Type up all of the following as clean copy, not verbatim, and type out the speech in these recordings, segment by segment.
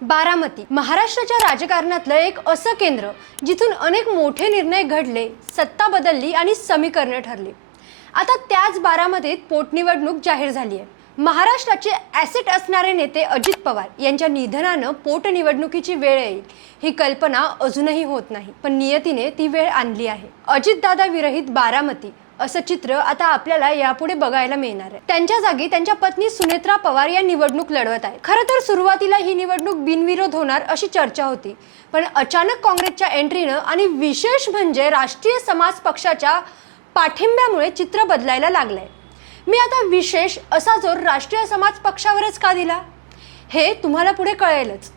बारामती महाराष्ट्राच्या राजकारणातलं एक असं केंद्र जिथून अनेक मोठे निर्णय घडले, सत्ता बदलली आणि समीकरणे ठरली। आता त्याच बारामतीत पोटनिवडणूक जाहीर झाली आहे। महाराष्ट्राचे ॲसेट असणारे नेते अजित पवार यांच्या निधनानं पोटनिवडणुकीची वेळ येईल ही कल्पना अजूनही होत नाही, पण नियतीने ती वेळ आणली आहे। अजितदादा विरहित बारामती असं चित्र आता आपल्याला यापुढे बघायला मिळणार आहे। त्यांच्या जागी त्यांच्या पत्नी सुनेत्रा पवार या निवडणूक लढवत आहेत। खरं तर सुरुवातीला ही निवडणूक बिनविरोध होणार अशी चर्चा होती, पण अचानक काँग्रेसच्या एंट्रीनं आणि विशेष म्हणजे राष्ट्रीय समाज पक्षाच्या पाठिंब्यामुळे चित्र बदलायला लागलंय। मी आता विशेष असा जोर राष्ट्रीय समाज पक्षावरच का दिला हे तुम्हाला पुढे कळेलच।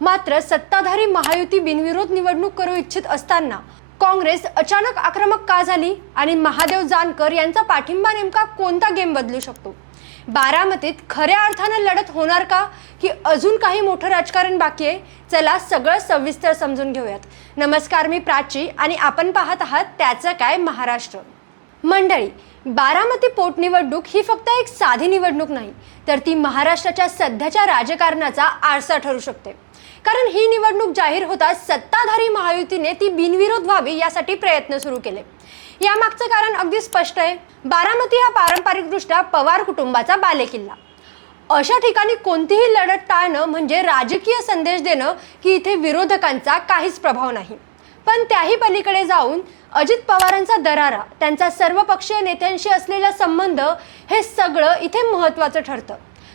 मात्र सत्ताधारी महायुती बिनविरोध निवडणूक करू इच्छित असताना काँग्रेस अचानक आक्रमक का झाली आणि महादेव जानकर यांचा पाठिंबा नेमका कोणता गेम बदलू शकतो? बारामतीत खऱ्या अर्थाने लढत होणार का की अजून काही मोठं राजकारण बाकी आहे? चला सगळं सविस्तर समजून घेऊयात। नमस्कार, मी प्राची आणि आपण पाहत आहात त्याचं काय महाराष्ट्र। मंडळी, बारामती पोटनिवडणूक ही फक्त एक साधी निवडणूक नाही, तर ती महाराष्ट्राच्या सध्याच्या राजकारणाचा आरसा ठरू शकते। कारण ही निवडणूक जाहीर होताच सत्ताधारी महायुतीने ती बिनविरोध व्हावी यासाठी प्रयत्न सुरू केले। यामागचं कारण अगदी स्पष्ट आहे। बारामती हा पारंपरिकदृष्ट्या पवार कुटुंबाचा बालेकिल्ला। अशा ठिकाणी कोणतीही लढत टाळणं म्हणजे राजकीय संदेश देणं की इथे विरोधकांचा काहीच प्रभाव नाही। पण त्याही पलीकडे जाऊन अजित पवारांचा दरारा, त्यांचा सर्वपक्षीय नेत्यांशी असलेला संबंध हे सगळं इथे महत्त्वाचं ठरतं।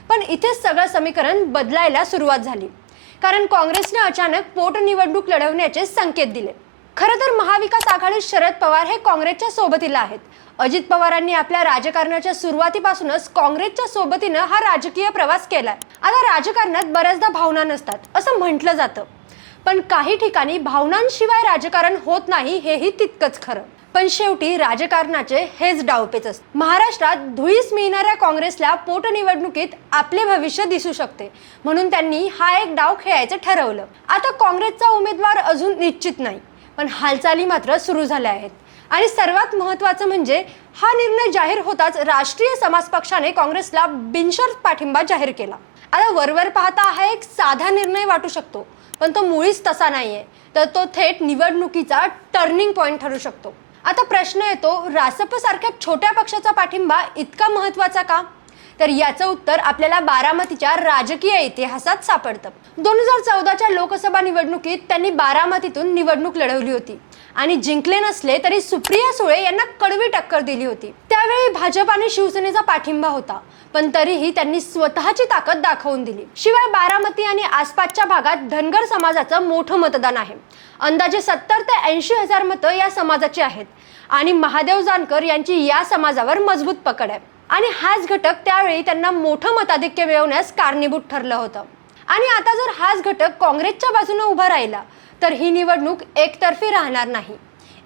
पण इथे सगळं समीकरण बदलायला सुरुवात झाली, कारण काँग्रेसने अचानक पोटनिवडणूक लढवण्याचे संकेत दिले। खरं तर महाविकास आघाडीत शरद पवार हे काँग्रेसच्या सोबतीला आहेत। अजित पवारांनी आपल्या राजकारणाच्या सुरुवातीपासूनच काँग्रेसच्या सोबतीनं हा राजकीय प्रवास केलाय। आता राजकारणात बऱ्याचदा भावना नसतात असं म्हटलं जातं, पण काही ठिकाणी भावनांशिवाय राजकारण होत नाही हेही तितकंच खरं। पण शेवटी राजकारणाचे हेच डावपेच असते। महाराष्ट्रात धुळीस मिळणाऱ्या काँग्रेसला पोटनिवडणुकीत आपले भविष्य दिसू शकते, म्हणून त्यांनी हा एक डाव खेळायचं ठरवलं। आता काँग्रेसचा उमेदवार अजून निश्चित नाही, पण हालचाली मात्र सुरू झाल्या आहेत। आणि सर्वात महत्त्वाचं म्हणजे हा निर्णय जाहीर होताच राष्ट्रीय समाज पक्षाने काँग्रेसला बिनशर्त पाठिंबा जाहीर केला। आता वरवर पाहता हा एक साधा निर्णय वाटू शकतो, पण तो मुळीच तसा नाहीये, तर तो थेट निवडणुकीचा टर्निंग पॉइंट ठरू शकतो। आता प्रश्न येतो, रासप सारख्या छोट्या पक्षाचा पाठिंबा इतका महत्त्वाचा का? तर याचं उत्तर आपल्याला बारामतीच्या राजकीय इतिहासात सापडतं। 2014च्या लोकसभा निवडणुकीत त्यांनी बारामतीतून निवडणूक लढवली होती आणि जिंकले नसले तरी सुप्रिया सुळे यांना कडवी टक्कर दिली होती। त्यावेळी भाजप आणि शिवसेनेचा पाठिंबा होता, पण तरीही त्यांनी स्वतःची ताकद दाखवून दिली। शिवाय बारामती आणि आसपासच्या भागात धनगर समाजाचं मोठं मतदान आहे। अंदाजे 70 ते 80 हजार मतं या समाजाची आहेत आणि महादेव जानकर यांची या समाजावर मजबूत पकड आहे। आणि हाच घटक त्यावेळी त्यांना मोठं मताधिक्य मिळवण्यास कारणीभूत ठरलं होतं। आणि आता जर हाच घटक काँग्रेसच्या बाजूने उभा राहिला तर ही निवडणूक एकतर्फी राहणार नाही।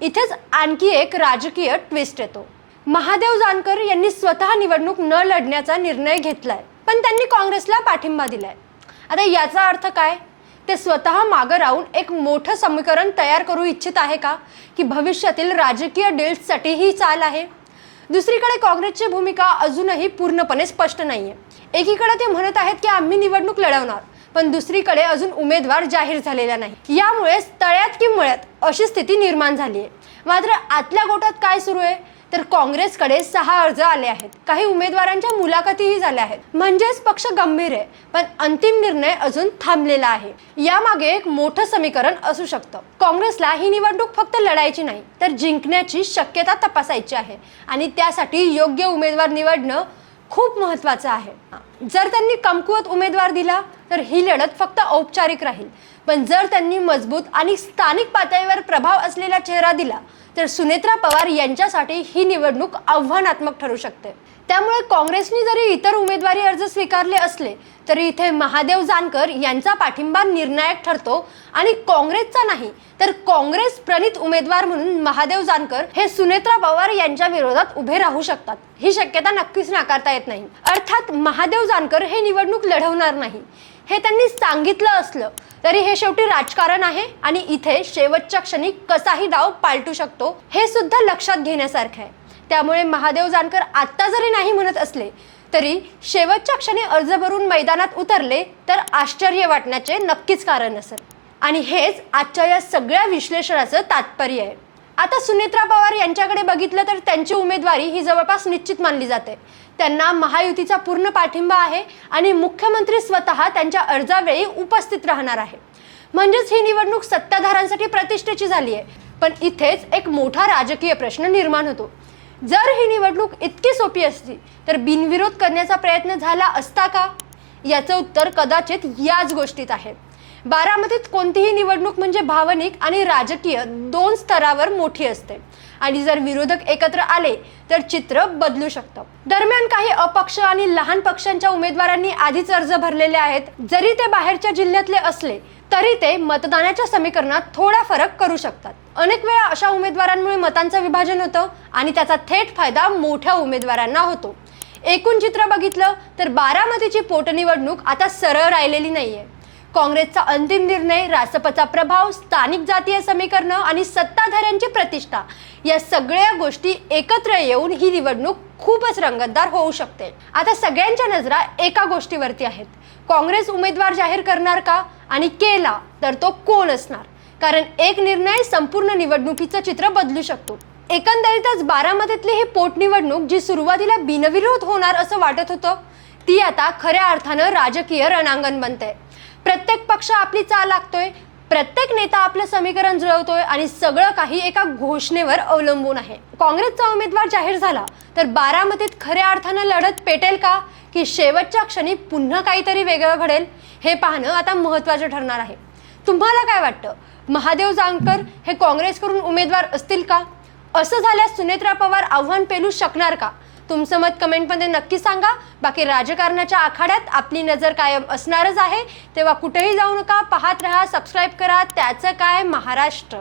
इथेच आणखी एक राजकीय ट्विस्ट येतो। महादेव जानकर यांनी स्वतः निवडणूक न लढण्याचा निर्णय घेतलाय, पण त्यांनी काँग्रेसला पाठिंबा दिलाय। आता याचा अर्थ काय? ते स्वतः मागे राहून एक मोठं समीकरण तयार करू इच्छित आहे का की भविष्यातील राजकीय डील्ससाठी ही चाल आहे? दुसरीकडे काँग्रेसची भूमिका अजूनही पूर्णपणे स्पष्ट नाहीये। एकीकडे ते म्हणत आहेत की आम्ही निवडणूक लढवणार, पण दुसरीकडे अजून उमेदवार जाहीर झालेला नाही। यामुळे तळ्यात की मळ्यात अशी स्थिती निर्माण झाली आहे। मात्र आतल्या गोटात काय सुरू आहे तर काँग्रेसकडे 6 अर्ज आले आहेत, काही उमेदवारांच्या मुलाखतीही झाल्या आहेत। म्हणजेच पक्ष गंभीर आहे, पण अंतिम निर्णय अजून थांबलेला आहे। यामागे एक मोठं समीकरण असू शकतं। काँग्रेसला ही निवडणूक फक्त लढायची नाही, तर जिंकण्याची शक्यता तपासायची आहे आणि त्यासाठी योग्य उमेदवार निवडणं खूप महत्त्वाचं आहे। जर त्यांनी कमकुवत उमेदवार दिला तर ही लढत फक्त औपचारिक राहील, पण जर त्यांनी मजबूत आणि स्थानिक पातळीवर प्रभाव असलेला चेहरा दिला तर सुनेत्रा पवार यांच्यासाठी ही निवडणूक आव्हानात्मक ठरू शकते। त्यामुळे काँग्रेसने जरी इतर उमेदवारी अर्ज स्वीकारले असले तरी इथे महादेव जानकर यांचा पाठिंबा निर्णायक ठरतो आणि काँग्रेसचा नाही तर काँग्रेस प्रणित उमेदवार म्हणून महादेव जानकर हे सुनेत्रा पवार यांच्या विरोधात उभे राहू शकतात। ही शक्यता नक्कीच नाकारता येत नाही। अर्थात महादेव जानकर हे निवडणूक लढवणार नाही हे त्यांनी सांगितलं असलं तरी हे शेवटी राजकारण आहे आणि इथे शेवटच्या क्षणी कसाही डाव पालटू शकतो हे सुद्धा लक्षात घेण्यासारखं आहे। त्यामुळे महादेव जानकर आता जरी नाही म्हणत असले तरी शेवटच्या क्षणी अर्ज भरून मैदानात उतरले तर आश्चर्य वाटण्याचे नक्कीच कारण असेल. आणि हेच आजच्या या सगळ्या विश्लेषणाचं तात्पर्य आहे. आता सुनेत्रा पवार यांच्याकडे बघितलं तर त्यांची उमेदवारी ही जवळपास निश्चित मानली जाते. त्यांना महायुतीचा पूर्ण पाठिंबा आहे आणि मुख्यमंत्री स्वतः त्यांच्या अर्जावेळी उपस्थित राहणार आहे. म्हणजेच ही निवडणूक सत्ताधाऱ्यांसाठी प्रतिष्ठेची झाली आहे. पण इथेच एक मोठा राजकीय प्रश्न निर्माण होतो. जर ही निवडणूक इतकी सोपी असती तर बिनविरोध करण्याचा प्रयत्न झाला असता का? याचं उत्तर कदाचित याच गोष्टीत आहे. बारामतीत कोणतीही निवडणूक म्हणजे भावनिक आणि राजकीय दोन स्तरावर मोठी असते आणि जर विरोधक एकत्र आले तर चित्र बदलू शकतं. दरम्यान काही अपक्ष आणि लहान पक्षांच्या उमेदवारांनी आधीच अर्ज भरलेले आहेत. जरी ते बाहेरच्या जिल्ह्यातले असले तरी ते मतदानाच्या समीकरणात थोडा फरक करू शकतात. अनेक वेळा अशा उमेदवारांमुळे मतांचं विभाजन होतं आणि त्याचा थेट फायदा मोठ्या उमेदवारांना होतो. एकूण चित्र बघितलं तर बारामतीची पोटनिवडणूक आता सरळ राहिलेली नाहीये. काँग्रेसचा अंतिम निर्णय, रासपचा प्रभाव, स्थानिक जातीय समीकरण आणि सत्ताधाऱ्यांची प्रतिष्ठा या सगळ्या गोष्टी एकत्र येऊन ही निवडणूक खूपच रंगतदार होऊ शकते. आता सगळ्यांच्या नजरा एका गोष्टीवरती आहेत. काँग्रेस उमेदवार जाहीर करणार का आणि केला तर तो कोण असणार? कारण एक निर्णय संपूर्ण निवडणुकीचं चित्र बदलू शकतो. एकंदरीतच बारामतीतली ही पोटनिवडणूक जी सुरुवातीला बिनविरोध होणार असं वाटत होतं ती आता खऱ्या अर्थानं राजकीय रणांगण बनते. प्रत्येक पक्ष आपली चाल आखतोय, प्रत्येक नेता आपलं समीकरण जुळवतोय आणि सगळं काही एका घोषणेवर अवलंबून आहे. काँग्रेसचा उमेदवार जाहीर झाला तर बारामतीत खऱ्या अर्थानं लढत पेटेल का की शेवटच्या क्षणी पुन्हा काहीतरी वेगळं घडेल हे पाहणं आता महत्त्वाचं ठरणार आहे. तुम्हाला काय वाटतं? महादेव जानकर हे काँग्रेसकडून उमेदवार असतील का? असं झाल्यास सुनेत्रा पवार आव्हान पेलू शकणार का? तुमचं मत कमेंटमध्ये नक्की सांगा. बाकी राजकारणाच्या आखाड्यात आपली नजर कायम असणारच आहे. तेव्हा कुठेही जाऊ नका, पाहत राहा, सबस्क्राईब करा. त्याचं काय महाराष्ट्र.